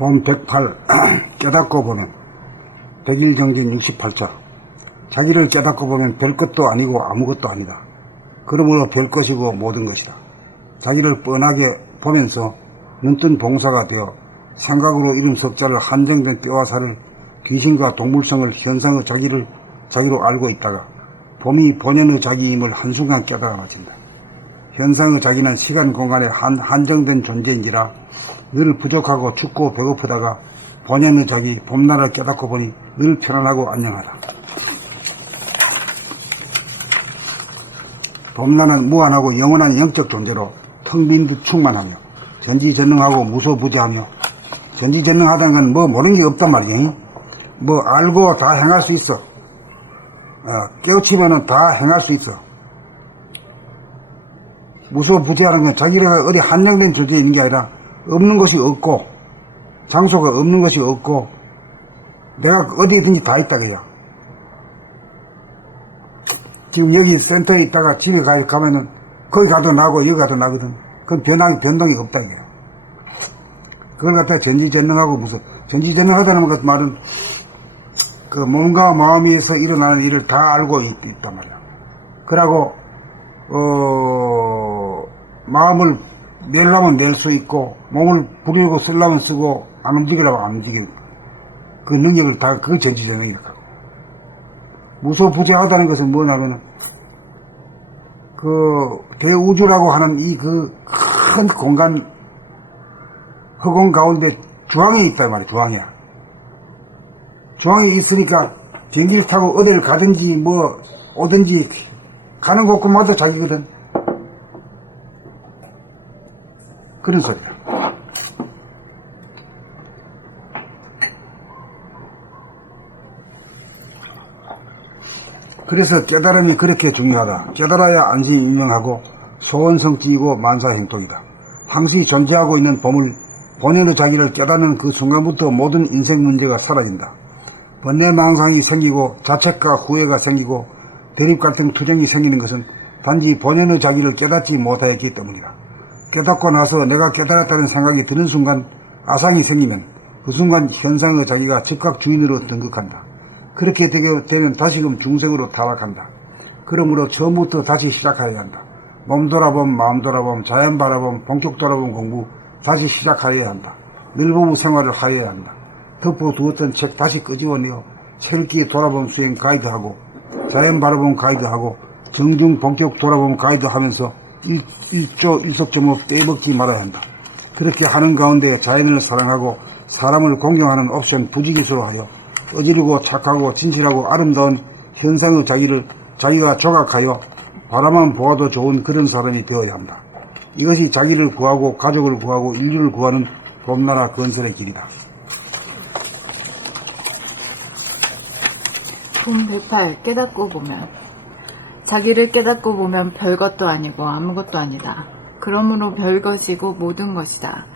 봄 108 깨닫고 보면 100일 경진 68차. 자기를 깨닫고 보면 별것도 아니고 아무것도 아니다. 그러므로 별것이고 모든 것이다. 자기를 뻔하게 보면서 눈뜬 봉사가 되어 생각으로 이름 석자를 한정된 뼈와 살을 귀신과 동물성을 현상의 자기로 알고 있다가 봄이 본연의 자기임을 한순간 깨달아 마친다. 현상의 자기는 시간 공간에 한정된 존재인지라 늘 부족하고 춥고 배고프다가 본연의 자기 봄날을 깨닫고 보니 늘 편안하고 안녕하다. 봄날은 무한하고 영원한 영적 존재로 텅 빈 듯 충만하며 전지전능하고 무소부재하며 전지전능하다는 건 뭐 모르는 게 없단 말이에요. 뭐 알고 다 행할 수 있어. 깨우치면은 다 행할 수 있어. 무소부재하는 건 자기가 어디 한정된 존재에 있는 게 아니라 없는 것이 없고 장소가 없는 것이 없고 내가 어디든지 다 있다 그야. 지금 여기 센터에 있다가 집에 가면은 거기 가도 나고 여기 가도 나거든. 그건 변동이 없다 이게. 그걸 갖다가 전지전능하고 무슨 전지전능하다는 것 말은 그 몸과 마음에서 일어나는 일을 다 알고 있단 말이야. 그러고 마음을 내려면 낼 수 있고 몸을 부리고 쓰려면 쓰고 안 움직이려면 안 움직이고 그 능력을 다 그걸 전지전능이라고 하고. 무소부재하다는 것은 뭐냐면은 그 대우주라고 하는 이 그 큰 공간 허공 가운데 중앙에 있다 말이야. 중앙에 있으니까 비행기를 타고 어디를 가든지 뭐 오든지 가는 곳곳마다 자기거든. 그런 소리다. 그래서 깨달음이 그렇게 중요하다. 깨달아야 안심인명하고 소원성취이고 만사행통이다. 항시 존재하고 있는 봄을 본연의 자기를 깨닫는 그 순간부터 모든 인생 문제가 사라진다. 번뇌망상이 생기고 자책과 후회가 생기고 대립갈등 투쟁이 생기는 것은 단지 본연의 자기를 깨닫지 못하였기 때문이다. 깨닫고 나서 내가 깨달았다는 생각이 드는 순간 아상이 생기면 그 순간 현상의 자기가 즉각 주인으로 등극한다. 그렇게 되면 다시금 중생으로 타락한다. 그러므로 처음부터 다시 시작해야 한다. 몸 돌아봄, 마음 돌아봄, 자연 바라봄, 본격 돌아봄 공부 다시 시작하여야 한다. 밀부부 생활을 하여야 한다. 덮어두었던 책 다시 끄집어내어 철기에 돌아봄 수행 가이드하고 자연 바라봄 가이드하고 정중 본격 돌아봄 가이드하면서 일석점업 떼먹지 말아야 한다. 그렇게 하는 가운데 자연을 사랑하고 사람을 공경하는 옵션 부지기수로 하여 어지르고 착하고 진실하고 아름다운 현상의 자기를 자기가 조각하여 바라만 보아도 좋은 그런 사람이 되어야 한다. 이것이 자기를 구하고 가족을 구하고 인류를 구하는 봄나라 건설의 길이다. 봄 108 깨닫고 보면 자기를 깨닫고 보면 별것도 아니고 아무것도 아니다. 그러므로 별것이고 모든 것이다.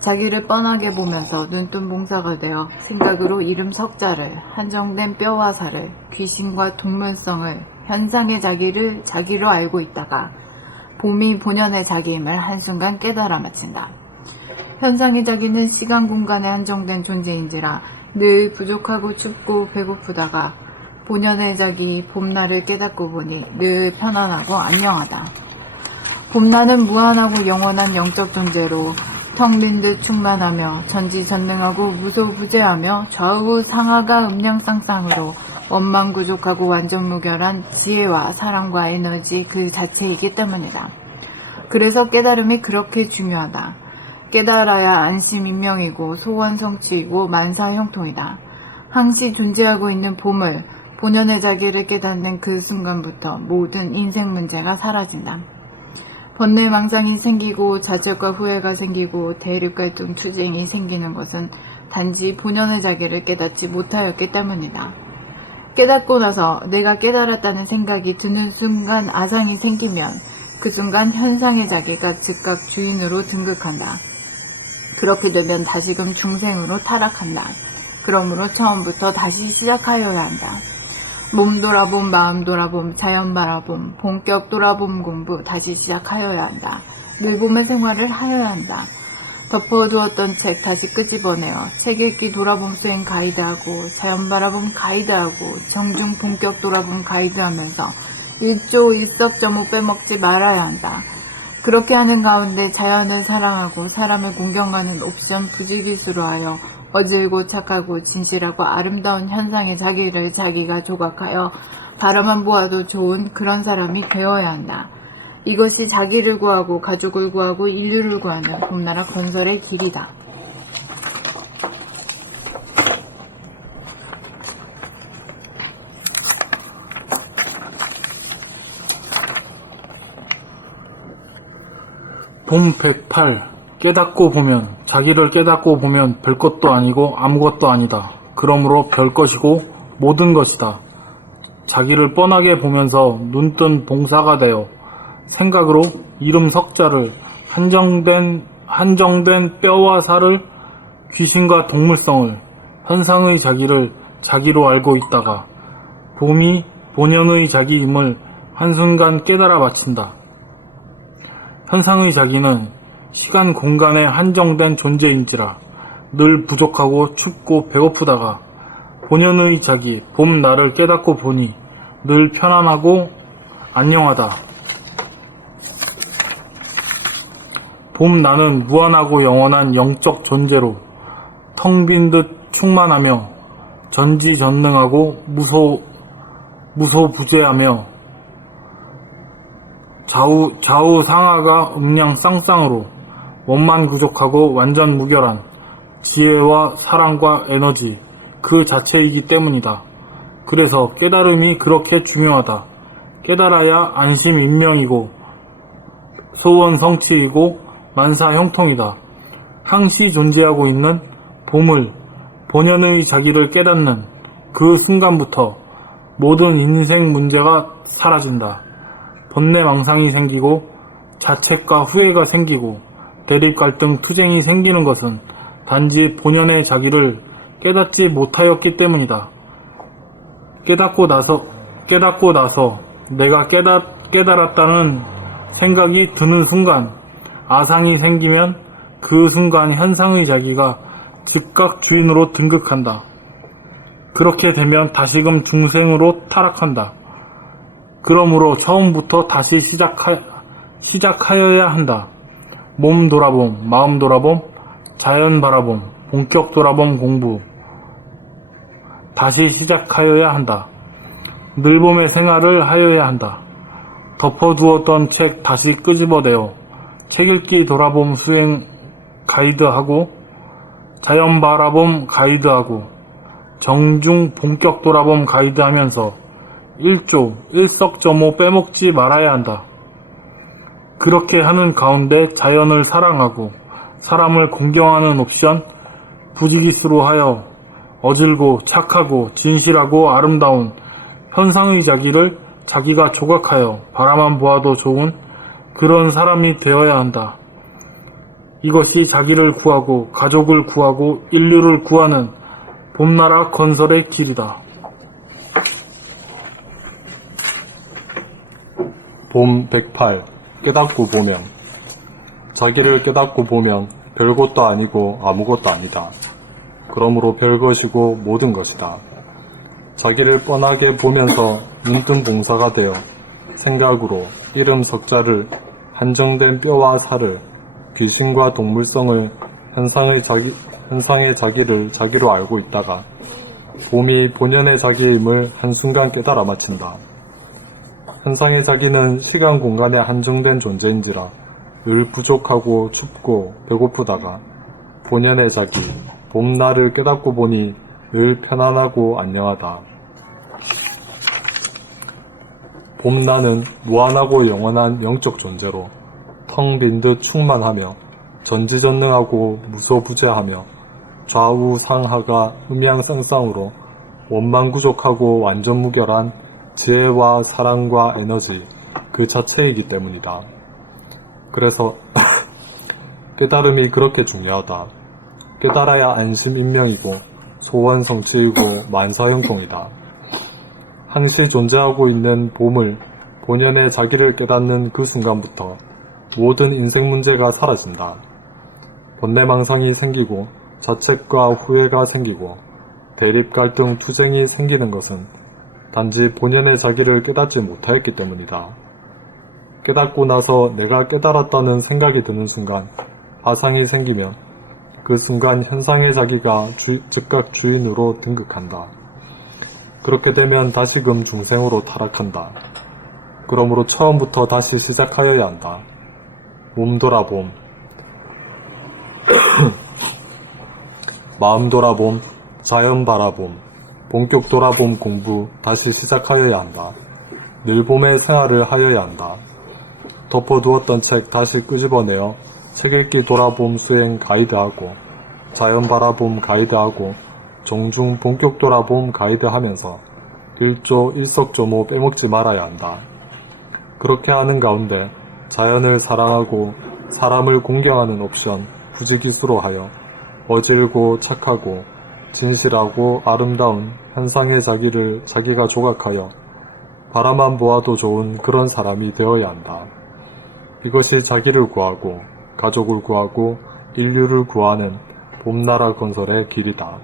자기를 뻔하게 보면서 눈뜬 봉사가 되어 생각으로 이름 석자를 한정된 뼈와 살을 귀신과 동물성을 현상의 자기를 자기로 알고 있다가 봄이 본연의 자기임을 한순간 깨달아 마친다. 현상의 자기는 시간 공간에 한정된 존재인지라 늘 부족하고 춥고 배고프다가 본연의 자기 봄날을 깨닫고 보니 늘 편안하고 안녕하다. 봄날은 무한하고 영원한 영적 존재로 텅 빈 듯 충만하며 전지전능하고 무소부재하며 좌우 상하가 음량쌍쌍으로 원만구족하고 완전무결한 지혜와 사랑과 에너지 그 자체이기 때문이다. 그래서 깨달음이 그렇게 중요하다. 깨달아야 안심인명이고 소원성취이고 만사형통이다. 항시 존재하고 있는 봄을 본연의 자기를 깨닫는 그 순간부터 모든 인생 문제가 사라진다. 번뇌망상이 생기고 자책과 후회가 생기고 대립갈등 투쟁이 생기는 것은 단지 본연의 자기를 깨닫지 못하였기 때문이다. 깨닫고 나서 내가 깨달았다는 생각이 드는 순간 아상이 생기면 그 순간 현상의 자기가 즉각 주인으로 등극한다. 그렇게 되면 다시금 중생으로 타락한다. 그러므로 처음부터 다시 시작하여야 한다. 몸 돌아봄, 마음 돌아봄, 자연 바라봄, 본격 돌아봄 공부 다시 시작하여야 한다. 늘봄의 생활을 하여야 한다. 덮어두었던 책 다시 끄집어내어 책 읽기 돌아봄 수행 가이드하고 자연 바라봄 가이드하고 정중 본격 돌아봄 가이드하면서 1조 1섭.5 빼먹지 말아야 한다. 그렇게 하는 가운데 자연을 사랑하고 사람을 공경하는 옵션 부지기수로 하여 어질고 착하고 진실하고 아름다운 현상의 자기를 자기가 조각하여 바라만 보아도 좋은 그런 사람이 되어야 한다. 이것이 자기를 구하고 가족을 구하고 인류를 구하는 봄나라 건설의 길이다. 봄 108 깨닫고 보면 자기를 깨닫고 보면 별것도 아니고 아무것도 아니다. 그러므로 별것이고 모든 것이다. 자기를 뻔하게 보면서 눈뜬 봉사가 되어 생각으로 이름 석자를 한정된 뼈와 살을 귀신과 동물성을 현상의 자기를 자기로 알고 있다가 봄이 본연의 자기임을 한순간 깨달아 마친다. 현상의 자기는 시간 공간에 한정된 존재인지라 늘 부족하고 춥고 배고프다가 본연의 자기 봄 나를 깨닫고 보니 늘 편안하고 안녕하다. 봄 나는 무한하고 영원한 영적 존재로 텅 빈 듯 충만하며 전지전능하고 무소부재하며 좌우 상하가 음량 쌍쌍으로 원만구족하고 완전 무결한 지혜와 사랑과 에너지 그 자체이기 때문이다. 그래서 깨달음이 그렇게 중요하다. 깨달아야 안심 인명이고 소원 성취이고 만사 형통이다. 항시 존재하고 있는 봄을 본연의 자기를 깨닫는 그 순간부터 모든 인생 문제가 사라진다. 번뇌망상이 생기고 자책과 후회가 생기고 대립갈등 투쟁이 생기는 것은 단지 본연의 자기를 깨닫지 못하였기 때문이다. 깨닫고 나서 내가 깨달았다는 생각이 드는 순간 아상이 생기면 그 순간 현상의 자기가 즉각 주인으로 등극한다. 그렇게 되면 다시금 중생으로 타락한다. 그러므로 처음부터 다시 시작하여야 한다. 몸 돌아봄, 마음 돌아봄, 자연 바라봄, 본격 돌아봄 공부. 다시 시작하여야 한다. 늘봄의 생활을 하여야 한다. 덮어두었던 책 다시 끄집어내어 책 읽기 돌아봄 수행 가이드하고 자연 바라봄 가이드하고 정중 본격 돌아봄 가이드하면서 1조 1석.5 빼먹지 말아야 한다. 그렇게 하는 가운데 자연을 사랑하고 사람을 공경하는 옵션 부지기수로 하여 어질고 착하고 진실하고 아름다운 현상의 자기를 자기가 조각하여 바라만 보아도 좋은 그런 사람이 되어야 한다. 이것이 자기를 구하고 가족을 구하고 인류를 구하는 봄나라 건설의 길이다. 봄 108 깨닫고 보면 자기를 깨닫고 보면 별것도 아니고 아무것도 아니다. 그러므로 별것이고 모든 것이다. 자기를 뻔하게 보면서 눈뜬 봉사가 되어 생각으로 이름 석자를 한정된 뼈와 살을 귀신과 동물성을 현상의 자기를 자기로 알고 있다가 봄이 본연의 자기임을 한순간 깨달아 마친다. 현상의 자기는 시간 공간에 한정된 존재인지라 늘 부족하고 춥고 배고프다가 본연의 자기 봄날을 깨닫고 보니 늘 편안하고 안녕하다. 봄나는 무한하고 영원한 영적 존재로 텅 빈 듯 충만하며 전지전능하고 무소부재하며 좌우 상하가 음양쌍쌍으로 원만구족하고 완전 무결한 지혜와 사랑과 에너지 그 자체이기 때문이다. 그래서 깨달음이 그렇게 중요하다. 깨달아야 안심인명이고 소원 성취이고 만사형통이다. 항시 존재하고 있는 봄을 본연의 자기를 깨닫는 그 순간부터 모든 인생 문제가 사라진다. 본내망상이 생기고 자책과 후회가 생기고 대립, 갈등, 투쟁이 생기는 것은 단지 본연의 자기를 깨닫지 못하였기 때문이다. 깨닫고 나서 내가 깨달았다는 생각이 드는 순간 화상이 생기면 그 순간 현상의 자기가 즉각 주인으로 등극한다. 그렇게 되면 다시금 중생으로 타락한다. 그러므로 처음부터 다시 시작하여야 한다. 몸 돌아봄, 마음 돌아봄, 자연 바라봄, 본격 돌아봄 공부 다시 시작하여야 한다. 늘봄의 생활을 하여야 한다. 덮어두었던 책 다시 끄집어내어 책 읽기 돌아봄 수행 가이드하고 자연 바라봄 가이드하고 종중 본격 돌아봄 가이드하면서 일조 일석조모 빼먹지 말아야 한다. 그렇게 하는 가운데 자연을 사랑하고 사람을 공경하는 옵션 부지기수로 하여 어질고 착하고 진실하고 아름다운 현상의 자기를 자기가 조각하여 바라만 보아도 좋은 그런 사람이 되어야 한다. 이것이 자기를 구하고 가족을 구하고 인류를 구하는 봄나라 건설의 길이다.